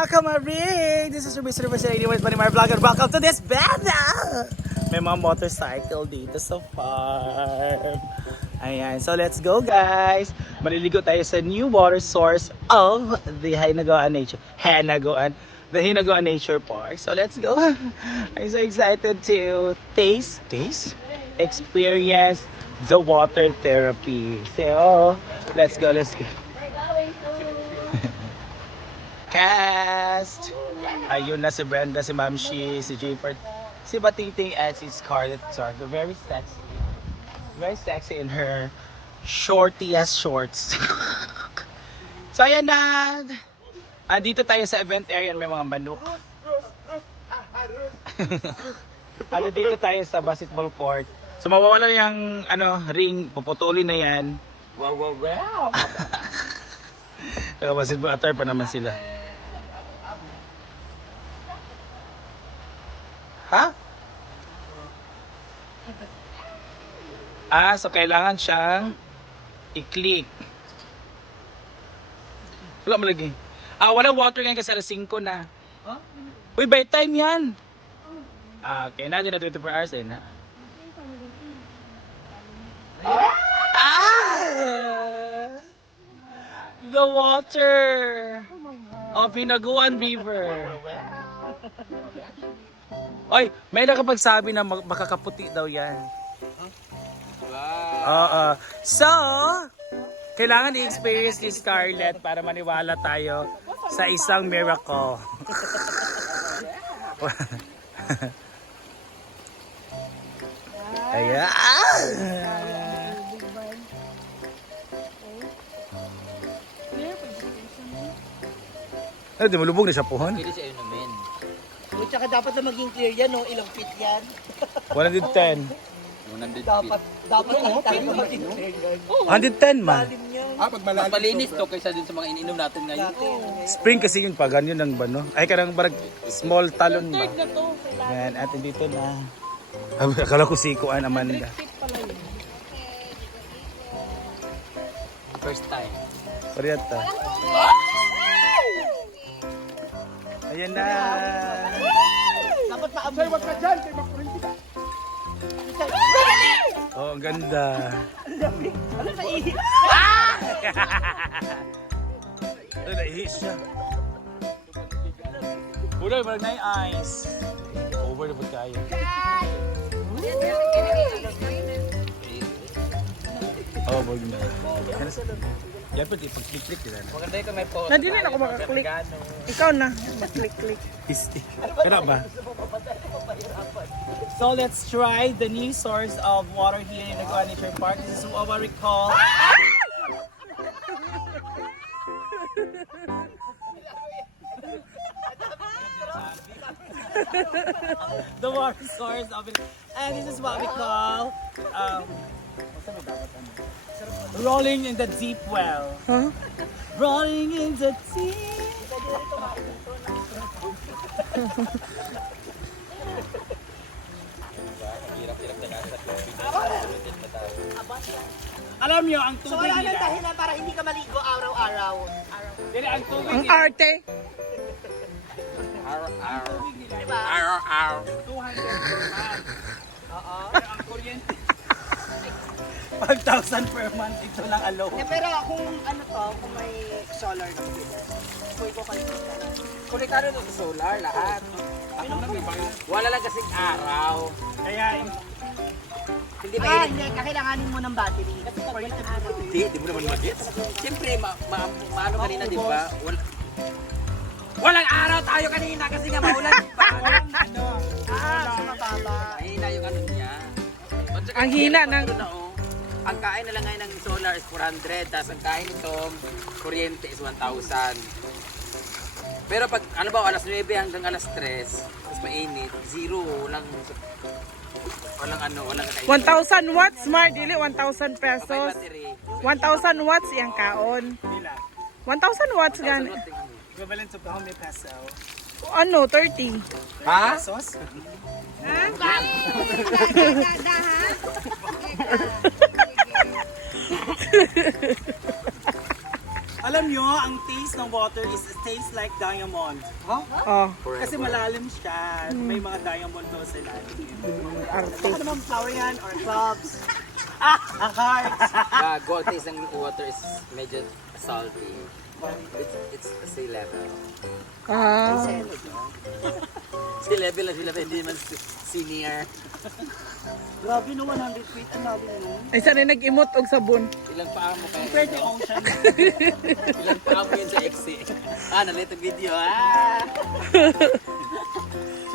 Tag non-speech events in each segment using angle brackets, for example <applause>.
mga kamarig! This is your Mr. Mr. Lady Wars Bunny Mar Vlog and welcome to this banda! May mga motorcycle dito sa farm. Ayan, so let's go guys! Maliligo tayo sa new water source of the Hinagoan Nature. Hinagoan. The Hinagoan Nature Park. So let's go! <laughs> I'm so excited to taste, taste? Experience the water therapy. So, let's go, let's go. Cast! Ayun na si Brenda, si Mamshi, si Jaypert, si Batiting, and si Scarlett Sar. They're very sexy. Very sexy in her shorty as shorts. <laughs> so ayan na! Andito tayo sa event area may mga manok. <laughs> ano dito tayo sa basketball court. So mawawala yung ano, ring, puputulin na yan. Wow, wow, wow! <laughs> Naka-basketball attire pa naman sila. Ha? Ah, so kailangan siyang i-click. Wala mo lagi. Ah, walang water ngayon kasi alas 5 na. Uy, by time yan. Ah, okay, natin na 24 hours eh na. Ah! The water of Binaguan River. Oy, may nakapagsabi na makakaputi daw yan. Oo. So, kailangan i-experience ni Scarlett para maniwala tayo sa isang miracle. Ayan. Ano, di malubog na siya puhon? Pwede siya inumin. O, tsaka dapat na maging clear yan, no? Ilang feet yan. <laughs> 110. 100 Dapat, dapat lang tayo maging clear yan. 110 man. Lalim yan. Ah, pag Mas malalim. malinis to kaysa din sa mga ininom natin ngayon. Dati, oh. Spring kasi yun pa, ganyan ang ba, no? Ay, karang barag small talon ba? Yan, at dito na. Ah, Akala ko sikuan, Amanda. First time. Koreata. Ayan na. Dapat maamoy. Wag ka dyan, kay Makurinti ka. Oh, ang ganda. Ano sa ihi? <laughs> Ano, naihi siya. Buloy, parang na yung eyes. Over na po tayo. Oh, wag na. Yan po, ipag-click-click nila na. Maganda yung may post. Na di rin ako makaklik. Ikaw na, mag-click-click. Kaya ba? So let's try the new source of water here in Nagawa Nature Park. This is what we call... the water source of it. And this is what we call... Um, rolling in the deep well. Huh? Rolling in the deep Alam niyo, ang So, tubig wala nang nila, dahilan para hindi ka maligo araw-araw. Dili, ang tubig Ang nila, arte. Arr, arr. Diba? Arr, arr. 200 per month. 5,000 per month, ito lang alone. Eh, pero kung ano to, kung may solar na dito, pwede ko kayo. Konektado to sa solar lahat. Wala lang kasing araw. Kaya, Hindi Ah, hindi. Kakailanganin mo ng battery. Be Hindi, di mo naman mag-gets. Siyempre, ma ma maano kanina, di ba? Wala, Walang araw tayo kanina kasi nga maulan <laughs> ano, Ah, sa mababa. Mahina yung ano niya. Ang hina ng- na, ang kain na lang ngayon ng solar is 400, tapos ang kain nito, kuryente is 1,000. Pero pag, ano ba, alas 9 hanggang alas 3, tapos mainit, zero, walang, walang ano, walang kakainin. 1,000 watts, Mar. Dili, 1,000 Kapay pesos. battery. 1,000 watts yung kaon. nila. 1,000 watts gan. Ano, Equivalent to how many peso? Ano, 30. Ha? Pesos? Alam <laughs> <laughs> alam nyo, ang taste ng water is tastes like diamond. Oh, Kasi malalim siya. May mga diamond daw sa ilalim. arte. Ano naman flower yan or clubs? <laughs> Ah, ang hearts! Ah, gold taste ng water is medyo salty. It's, it's sea level. Ah, Sea level na sila, hindi naman senior. Grabe no, 100 feet. Ang lalim no. ay sana nag-imot og sabon. Ilang paa mo kaya? Pwede ocean. Ilang paa mo yun sa XC? Ah, nalit ang video, ah!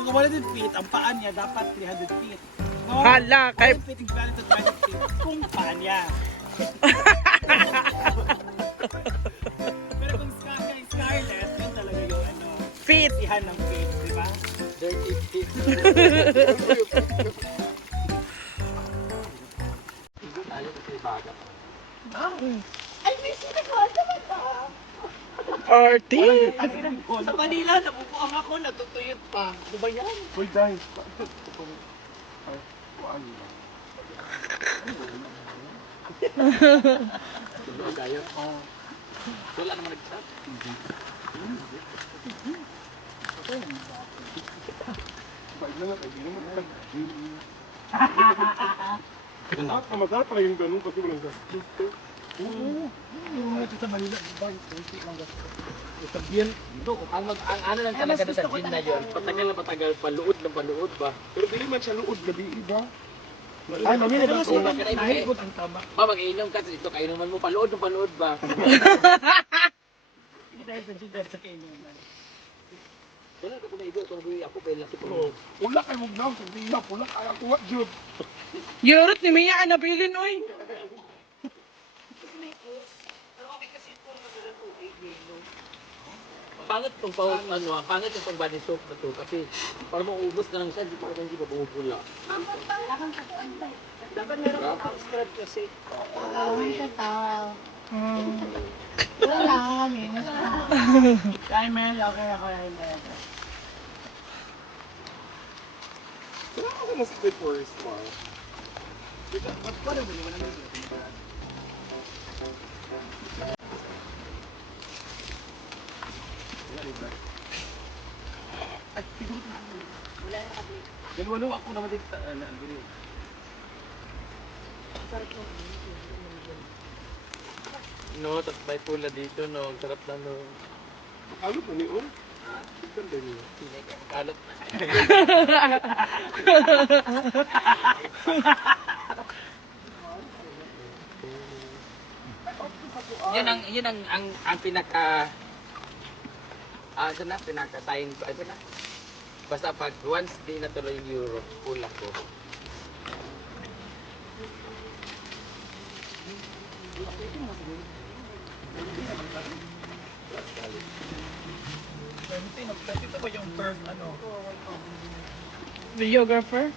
So kung 100 feet, ang paan niya dapat 300 feet. No? Hala, kay 100 feet equivalent to 20 feet kung paan niya. <laughs> Pero kung Sky, Scarlett, yun talaga yung ano, fit. ihan ng feet, di ba? Dirty feet. Ayaw ko sa Manila, nabubuang ako, natutuyot pa. Ano ba yan? Uy, guys. Ayaw. Wala naman nag-stop. Masarap pala yung ganun kasi walang gas. Ang, mag, ang ano lang talaga doon sa gin na yun, patagal na patagal, paluod na paluod ba? Pero di man siya luod gabi iba. Ay, mami na Kung nakainom ang tama. Ba, mag-inom ka, ito kainuman mo, paluod na paluod ba? Sa dahil sa kainuman. Wala ka kung naigo, kung buhay ako, kaya laki ko. Pula kay Mugnaw, sa dila, pula kaya kuha, Jud. Yurot ni Mia ang nabilin, oy. Pangit itong pa, ano, ah, pangit itong body soap na to kasi para maubos na lang siya, hindi pa hindi pa bumubula. Dapat meron kang pang scrub kasi. <laughs> Kaya Mel, okay ako, kaya Mel. Wala ka na sa forest pa. Ba't ko naman yung naman Yan walo ako naman dito sa. No, tapos may pula dito, no. Ang sarap na, no. Ano pa ni On? Yun ang yun ang ang, ang pinaka ah uh, na pinaka tayong ano na. Basta pag once di natuloy yung euro pula ko Ito ko yung curve, ano. Videographer.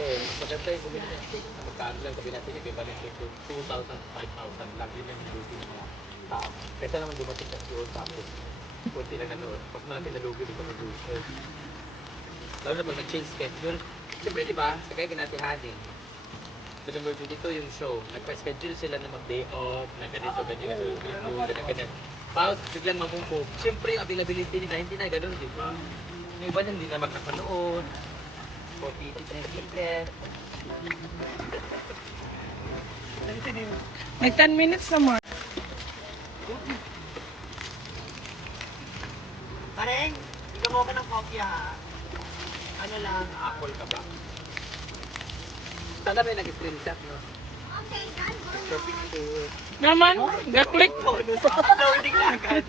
eh maganda yung bumili ng magkano lang sabi natin equivalent to 2,000 5,000 lang yun yung lugi tao kesa naman dumating na yun tapos kunti lang nanood pag natin nalugi di pa producer lalo na pag nag-change schedule siyempre di ba sa kaya ginatihanin December 22 yung show. Nagpa-schedule sila na mag-day off, na ganito, ganito, ganito, ganito, ganito. Pag biglang mabumbog, siyempre yung availability nila hindi na ganun, di ba? Yung iba hindi na makapanood. O, titit na yung ticket. Nag 10 minutes na more. Pareng, ikaw mo ka ng kopya ha. Ano lang, Apple ka ba? Sana may nag-screenshot, no? Naman, ga-click. loading na agad.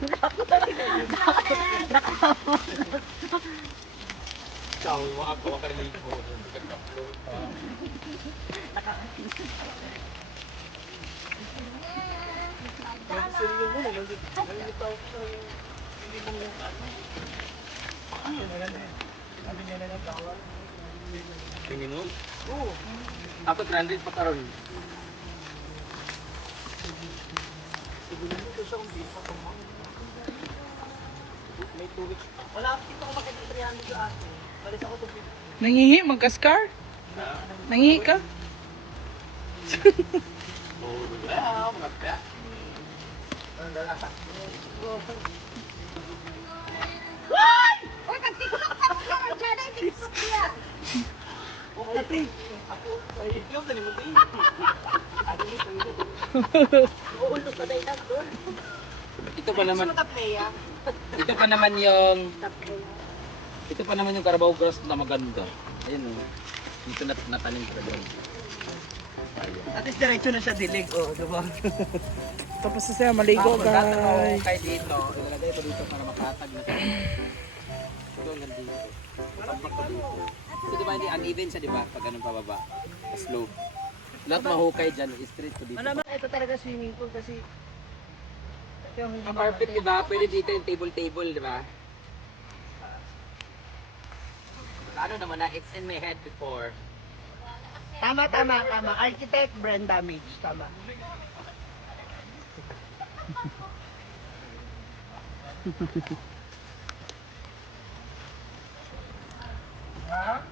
Tawa ako, makarinig ko. Nag-upload. Minimum? Oo. Ako 300 pa karon. May two weeks pa. Wala, dito ko makita 300 yung akin. Balis ako 250. Nangihi, magka-scar. Nangihi ka. Mga pa. Uy, pagtikulong ka mo lang <laughs> dyan ay tinisya. Ito pa naman, Ano ka playa? Ito pa naman yung, ito pa naman yung Carabao grass na maganda. Ayun oh. Dito nat natanim ko doon. At least diretso na siya dilig. Oh, diba? <laughs> Tapos na siya maligo ng guys. mahukay dito, ilalagay ko dito para makatag na ito. Ito hanggang dito. Tambak ko dito. Ito diba hindi uneven siya diba? Pag ganun pababa. Slope. Lahat mahukay dyan, straight to dito. Malamang ito talaga swimming pool kasi ito Ang carpet, di ba? Pwede dito yung table-table, di ba? Ano naman na, it's in my head before. Tama, tama, tama. Architect brand damage, tama. <laughs> Ha?